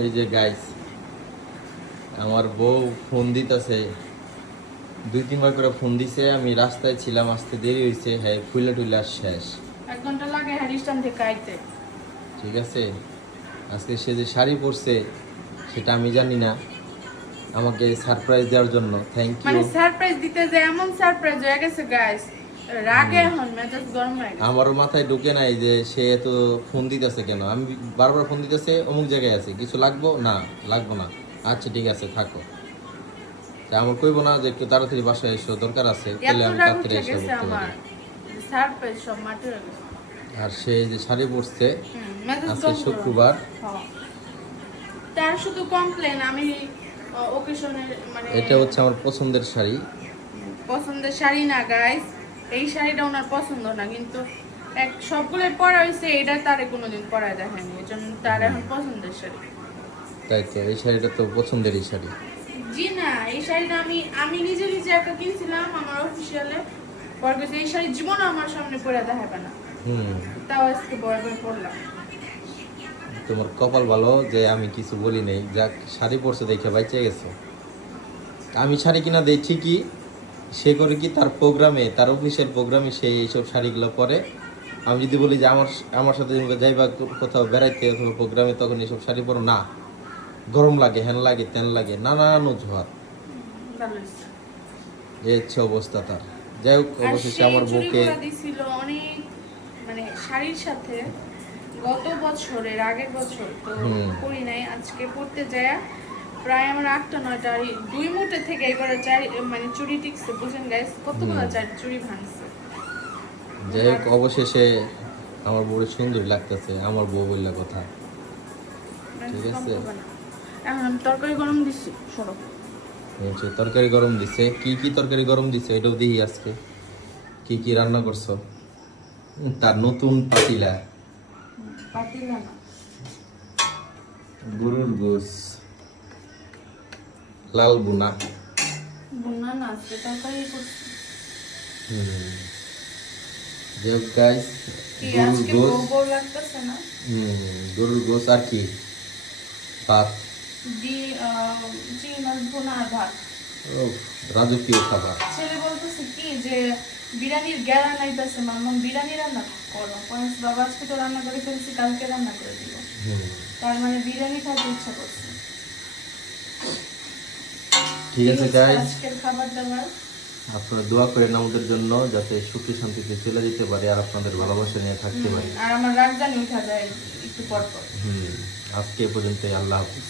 এই যে গাইস, আমার বউ ফোন দিতেছে, 2-3 বার করে ফোন দিছে। আমি রাস্তায় ছিলাম, আসতে দেরি হয়েছে। হ্যাঁ, ফুলে টুলে আর শেষ। 1 ঘন্টা লাগে হ্যারিস্টান থেকে আইতে। ঠিক আছে, আজকে সে যে শাড়ি পরছে সেটা আমি জানি না। আমাকে সারপ্রাইজ দেওয়ার জন্য থ্যাংক ইউ। মানে সারপ্রাইজ দিতে যে এমন সারপ্রাইজ হয়ে গেছে গাইস, রাগে এখন মেজাজ গরম হয়ে গেছে। আমারও মাথায় ঢুকে নাই যে সে এত ফোন দিতেছে কেন। আমি বারবার ফোন দিতেছে, অমুক জায়গায় আছে, কিছু লাগবো না, লাগবো না, আচ্ছা ঠিক আছে থাকো। তা আমার কইবো না যে একটু তাড়াতাড়ি বাসায় এসো, দরকার আছে, তাহলে এত আমি রাগ তাড়াতাড়ি উঠে এসে গেছে করতে আমার, পারি। সারপ্রাইজ সব মাটি হয়ে গেছে। আর সে যে শাড়ি পরছে, মেজাজ আজকে গরম গরম। শুক্রবার, হ্যাঁ। তার শুধু কমপ্লেন আমি ওকেশনের মানে এটা হচ্ছে আমার পছন্দের শাড়ি। পছন্দের শাড়ি না গাইস, এই শাড়িটা ওনার পছন্দ না, কিন্তু সবগুলো পরা হয়েছে, এটা তারে কোনোদিন পরায় দেখেনি, এই জন্য তার এখন পছন্দের শাড়ি। তাই তো, এই শাড়িটা তো পছন্দেরই শাড়ি। জি না, এই শাড়িটা আমি আমি নিজে নিজে একটা কিনছিলাম আমার অফিসিয়ালে, পরে কইছে এই শাড়ি জীবনে আমার সামনে পরে দেখাবে না, হুম, তাও আজকে বড় করে পরলাম। তোমার কপাল ভালো যে আমি কিছু বলি নাই, যাক শাড়ি পরছে দেখে বাইচে গেছে। আমি শাড়ি কিনা দেই ঠিকই, সে করে কি তার প্রোগ্রামে, তার অফিসিয়াল প্রোগ্রামে সে এইসব শাড়িগুলো পরে। আমি যদি বলি যে আমার আমার সাথে তুমি যাইবা কোথাও বেড়াইতে অথবা প্রোগ্রামে, তখন এইসব শাড়ি পরো না, গরম লাগে, হ্যান লাগে, তেন লাগে, নানান অজুহাত। ভালো হয়েছে। এই হচ্ছে অবস্থা তার। যাই হোক, আর অবশেষে সেই আমার বউকে চুড়িগুলো দিছিল অনেক, মানে শাড়ির সাথে গত বছরের আগের বছর তো পরি নাই, আজকে পড়তে যায় প্রায় আমার 8টা 9টা আর 2 মুঠে থেকে এবারে মানে চুড়ি টিকছে, বুঝেন গাইস কতগুলো চুড়ি ভাঙছে। যাই হোক, অবশেষে আমার বউয়ের সুন্দর লাগতেছে, আমার বউ বললে কথা। ঠিক আছে, এখন আমি তরকারি গরম দিচ্ছি, সরো। হচ্ছে তরকারি গরম দিছে। কি কি তরকারি গরম দিছে এটাও দেখি আজকে। কি কি রান্না করছো? তার নতুন পাতিলা, পাতিলা না, গরুর গোস, লাল বুনা। বুনা না, আজকে তরকারি করছি। যাই হোক গাইস, কি গরুর আজকে গোস, বউ বউ লাগতেছে না? গরুর গোস আর কি, ভাত। চিংড়ি মাছ ভুনা আর ভাত। ও, রাজকীয় খাবার। ছেলে বলতেছে কি যে বিরিয়ানির গ্যারা নাইতেছে, মাম্মা বিরিয়ানি রান্না করো, পরে বাবা আজকে তো রান্না করে ফেলছি, কালকে রান্না করে দিব। তার মানে বিরিয়ানি খাইতে ইচ্ছা করছে। ঠিক আছে গাইস, আজকের খাবার দাবার আপনারা দোয়া করেন আমাদের জন্য, যাতে সুখে শান্তিতে চলে যেতে পারে আর আপনাদের ভালোবাসা নিয়ে থাকতে পারি। আর আমার রাগ জানি উঠা যায় একটু পর পর। আজকে এ পর্যন্তই, আল্লাহ হাফিজ।